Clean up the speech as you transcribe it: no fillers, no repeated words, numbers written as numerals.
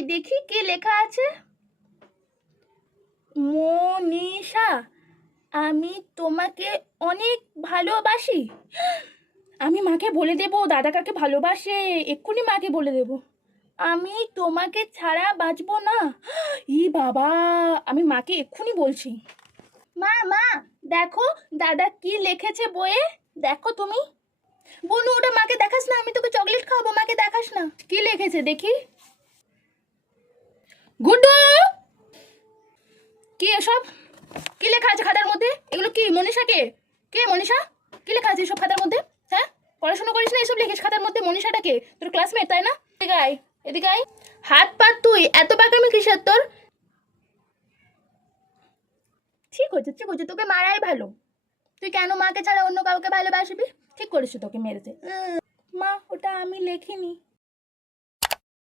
কই দেখি কি লেখা আছে। মনীষা, আমি তোমাকে অনেক ভালোবাসি। আমি মাকে বলে দেবো দাদা কাকে ভালোবাসে, এক্ষুনি মাকে বলে দেবো। আমি তোমাকে ছাড়া বাঁচবো না। ই বাবা, আমি মাকে এক্ষুনি বলছি। মা মা দেখো দাদা কি লিখেছে বইয়ে, দেখো তুমি। বনু ওটা মাকে দেখাস না, আমি তোকে চকলেট খাওয়াবো, মাকে দেখাস না। কি লিখেছে দেখি। গুড্ডু, কি এসব? কি লেখা আছে খাতার মধ্যে? এগুলো কি? মনীষা কে? কে মনীষা? কি লেখা আছে এসব খাতার মধ্যে? হ্যাঁ, পড়াশোনা করিস না, এসব লিখিস খাতার মধ্যে? মনীষাটা কে? তোর ক্লাসমেট তাই না? এদিকে আয়, এদিকে আয়। হাত পাত তুই, এত পাকামি কিসের তোর? ঠিক হয়েছে ঠিক হয়েছে, তোকে মারাই ভালো। তুই কেন মাকে ছাড়া অন্য কাউকে ভালোবাসবি? ঠিক করেছো তোকে মেরেছে। মা ওটা আমি লেখিনি।